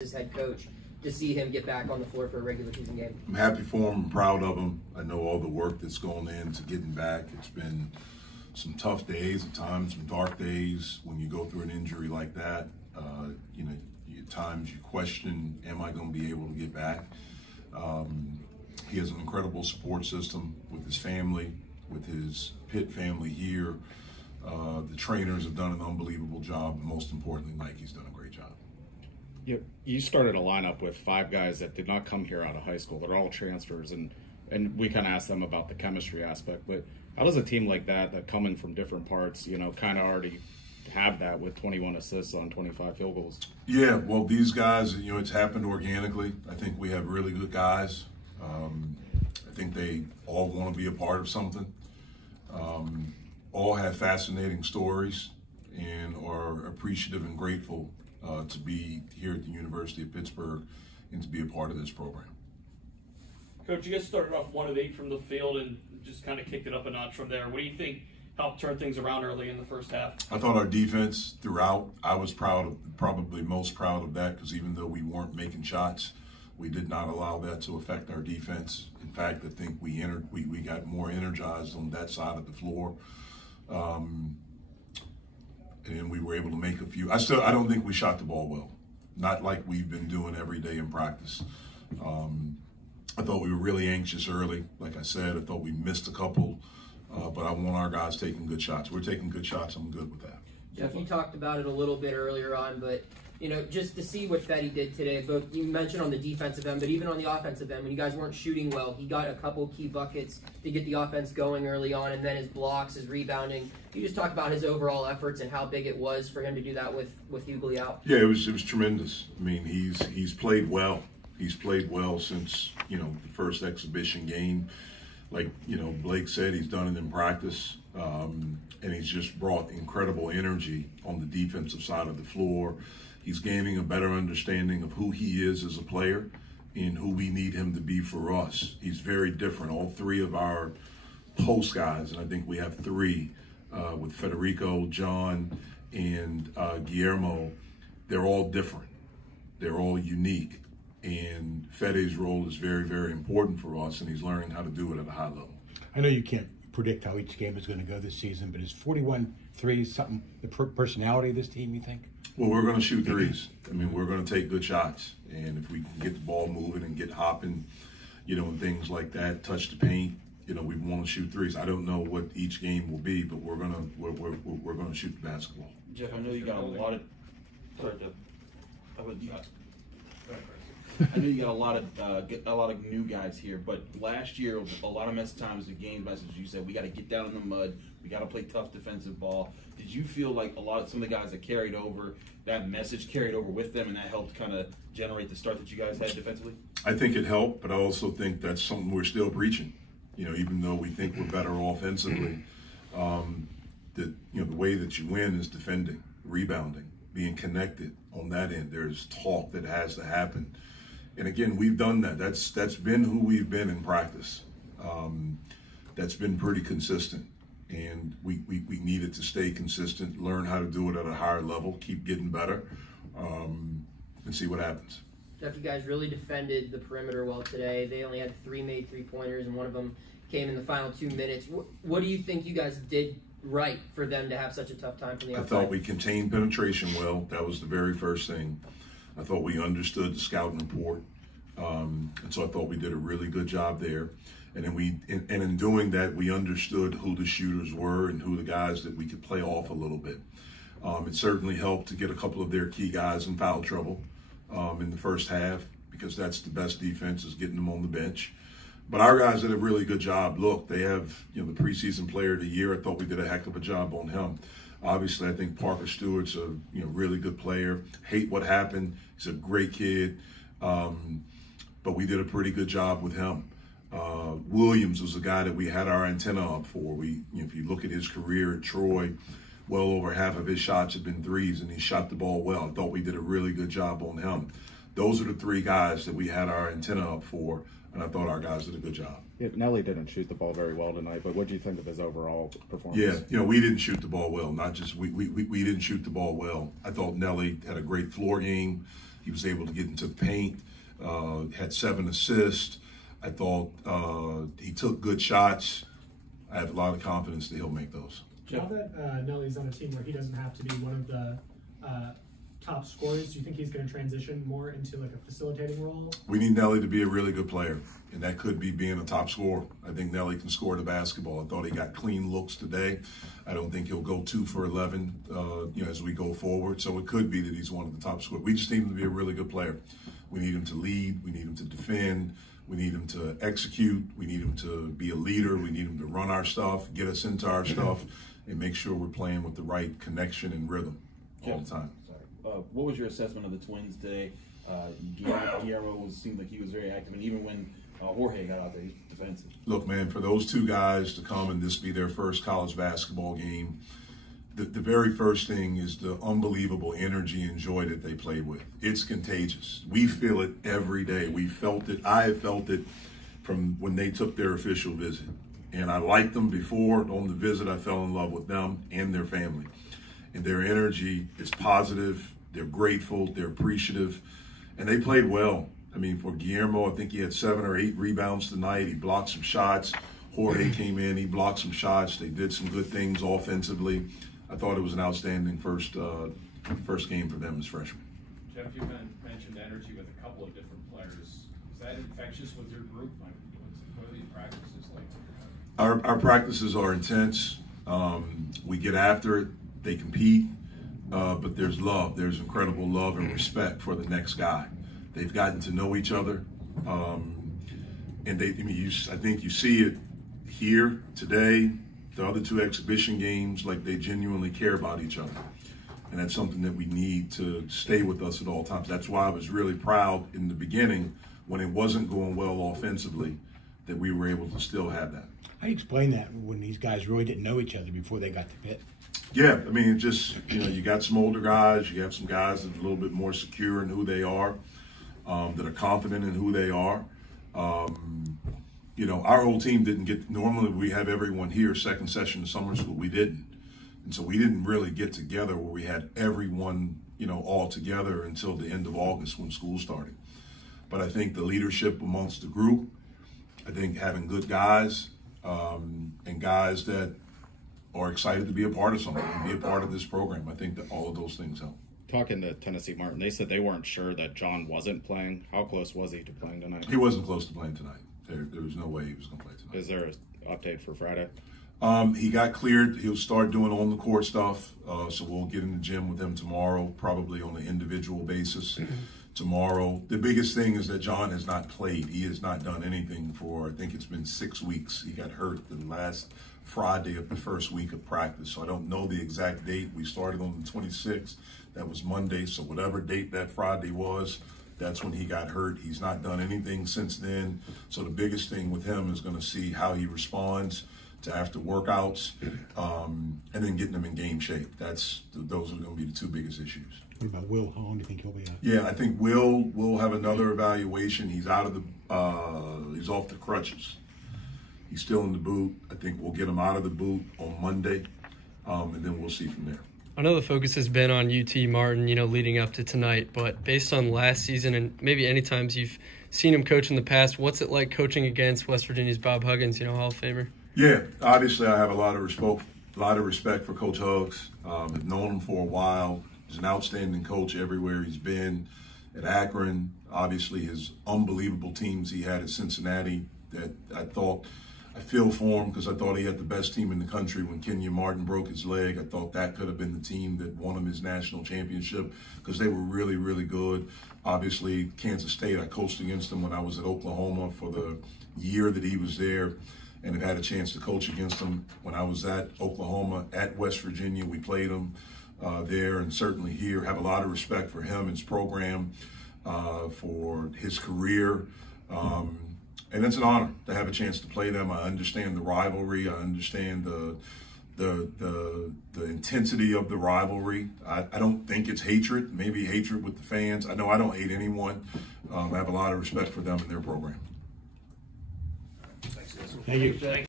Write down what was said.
as head coach to see him get back on the floor for a regular season game? I'm happy for him. I'm proud of him. I know all the work that's gone into getting back. It's been some tough days at times, some dark days when you go through an injury like that. At times you question, am I going to be able to get back? He has an incredible support system with his family, with his Pitt family here. The trainers have done an unbelievable job. And most importantly, Nike's done a great job. You started a lineup with 5 guys that did not come here out of high school. They're all transfers, and we kind of asked them about the chemistry aspect. But how does a team like that coming from different parts, kind of already have that with 21 assists on 25 field goals? Yeah, well, these guys, it's happened organically. I think we have really good guys. I think they all want to be a part of something. All have fascinating stories and are appreciative and grateful to be here at the University of Pittsburgh and to be a part of this program. Coach, you guys started off 1 of 8 from the field and just kind of kicked it up a notch from there. What do you think helped turn things around early in the first half? I thought our defense throughout, I was probably most proud of that, because even though we weren't making shots, we did not allow that to affect our defense. In fact, I think we got more energized on that side of the floor. And we were able to make a few. I don't think we shot the ball well. Not like we've been doing every day in practice. I thought we were really anxious early. Like I said, I thought we missed a couple, but I want our guys taking good shots. We're taking good shots. I'm good with that. Jeff, you talked about it a little bit earlier on, but just to see what Fetty did today, both you mentioned on the defensive end, but even on the offensive end, when you guys weren't shooting well, he got a couple key buckets to get the offense going early on, and then his blocks, his rebounding. Can you just talk about his overall efforts and how big it was for him to do that with Hughley out? Yeah, it was tremendous. I mean, he's played well. He's played well since, the first exhibition game. Like, Blake said, he's done it in practice. And he's just brought incredible energy on the defensive side of the floor. He's gaining a better understanding of who he is as a player and who we need him to be for us. He's very different. All 3 of our post guys, and I think we have 3 with Federico, John, and Guillermo, they're all different. They're all unique. And Fede's role is very, very important for us, and he's learning how to do it at a high level. I know you can't predict how each game is going to go this season, but is 41-3 something, the personality of this team, you think? Well, we're going to shoot threes. I mean, we're going to take good shots. And if we can get the ball moving and get hopping, and things like that, touch the paint, we want to shoot threes. I don't know what each game will be, but we're going to shoot the basketball. Jeff, I know you got a lot of I know you got a lot of new guys here, but last year a lot of times the game message you said we got to get down in the mud, we got to play tough defensive ball. Did you feel like some of the guys that carried over that message carried over with them, and that helped kind of generate the start that you guys had defensively? I think it helped, but I also think that's something we're still preaching. Even though we think we're better offensively, the way that you win is defending, rebounding, being connected on that end. There's talk that has to happen. And again, we've done that. That's been who we've been in practice. That's been pretty consistent. And we needed to stay consistent, learn how to do it at a higher level, keep getting better, and see what happens. Jeff, you guys really defended the perimeter well today. They only had 3 made 3-pointers, and one of them came in the final 2 minutes. What do you think you guys did right for them to have such a tough time from the outside? I thought we contained penetration well. That was the very first thing. I thought we understood the scouting report, and so I thought we did a really good job there. And then in doing that, we understood who the shooters were and who the guys that we could play off a little bit. It certainly helped to get a couple of their key guys in foul trouble in the first half, because that's the best defense, is getting them on the bench. But our guys did a really good job. Look, they have the preseason player of the year. I thought we did a heck of a job on him. Obviously, I think Parker Stewart's a really good player. Hate what happened. He's a great kid, but we did a pretty good job with him. Williams was a guy that we had our antenna up for. If you look at his career at Troy, well over half of his shots have been threes, and he shot the ball well. I thought we did a really good job on him. Those are the 3 guys that we had our antenna up for, and I thought our guys did a good job. Yeah, Nelly didn't shoot the ball very well tonight, but what do you think of his overall performance? Yeah, we didn't shoot the ball well. Not just we didn't shoot the ball well. I thought Nelly had a great floor game. He was able to get into the paint, had 7 assists. I thought he took good shots. I have a lot of confidence that he'll make those. Now that Nelly's on a team where he doesn't have to be one of the top scorers, do you think he's going to transition more into like a facilitating role? We need Nelly to be a really good player, and that could be being a top scorer. I think Nelly can score the basketball. I thought he got clean looks today. I don't think he'll go 2 for 11 as we go forward. So it could be that he's one of the top scorers. We just need him to be a really good player. We need him to lead. We need him to defend. We need him to execute. We need him to be a leader. We need him to run our stuff, get us into our stuff, and make sure we're playing with the right connection and rhythm all the time. What was your assessment of the Twins today? Guillermo seemed like he was very active, and even when Jorge got out there, he was defensive. Look, man, for those 2 guys to come and this be their first college basketball game, the very first thing is the unbelievable energy and joy that they played with. It's contagious. We feel it every day. We felt it. I have felt it from when they took their official visit. And I liked them before. On the visit, I fell in love with them and their family. And their energy is positive. They're grateful. They're appreciative. And they played well. I mean, for Guillermo, I think he had 7 or 8 rebounds tonight. He blocked some shots. Jorge came in. He blocked some shots. They did some good things offensively. I thought it was an outstanding first game for them as freshmen. Jeff, you mentioned energy with a couple of different players. Is that infectious with your group? What are these practices like? Our practices are intense. We get after it. They compete. But there's love. There's incredible love and respect for the next guy. They've gotten to know each other. And I think you see it here today, the other 2 exhibition games, like they genuinely care about each other. And that's something that we need to stay with us at all times. That's why I was really proud in the beginning when it wasn't going well offensively that we were able to still have that. How do you explain that when these guys really didn't know each other before they got to Pitt? Yeah, I mean, just, you got some older guys. You have some guys that are a little bit more secure in who they are, that are confident in who they are. Our whole team didn't get, normally we have everyone here second session of summer school. We didn't. And so we didn't really get together where we had everyone, all together until the end of August when school started. But I think the leadership amongst the group, I think having good guys and guys that are excited to be a part of something, be a part of this program. I think that all of those things help. Talking to Tennessee Martin, they said they weren't sure that John wasn't playing. How close was he to playing tonight? He wasn't close to playing tonight. There was no way he was going to play tonight. Is there an update for Friday? He got cleared. He'll start doing on-the-court stuff. So we'll get in the gym with him tomorrow, probably on an individual basis. Tomorrow. The biggest thing is that John has not played. He has not done anything for, I think it's been 6 weeks. He got hurt the last Friday of the first week of practice. So I don't know the exact date. We started on the 26th. That was Monday. So whatever date that Friday was, that's when he got hurt. He's not done anything since then. So the biggest thing with him is going to see how he responds to after workouts, and then getting him in game shape. Those are going to be the 2 biggest issues. What about Will? How long do you think he'll be out? Yeah, I think Will have another evaluation. He's out of the he's off the crutches. He's still in the boot. I think we'll get him out of the boot on Monday, and then we'll see from there. I know the focus has been on UT Martin, leading up to tonight, but based on last season and maybe any times you've seen him coach in the past, what's it like coaching against West Virginia's Bob Huggins, Hall of Famer? Yeah, obviously I have a lot of respect for Coach Huggs. I've known him for a while. He's an outstanding coach everywhere he's been. At Akron, obviously his unbelievable teams he had at Cincinnati that I feel for him because I thought he had the best team in the country when Kenyon Martin broke his leg. I thought that could have been the team that won him his national championship because they were really, really good. Obviously, Kansas State, I coached against them when I was at Oklahoma for the year that he was there, and have had a chance to coach against him when I was at Oklahoma. At West Virginia, we played him there, and certainly here. Have a lot of respect for him, his program, for his career. And it's an honor to have a chance to play them. I understand the rivalry. I understand the intensity of the rivalry. I don't think it's hatred, maybe hatred with the fans. I know I don't hate anyone. I have a lot of respect for them and their program. Thank you.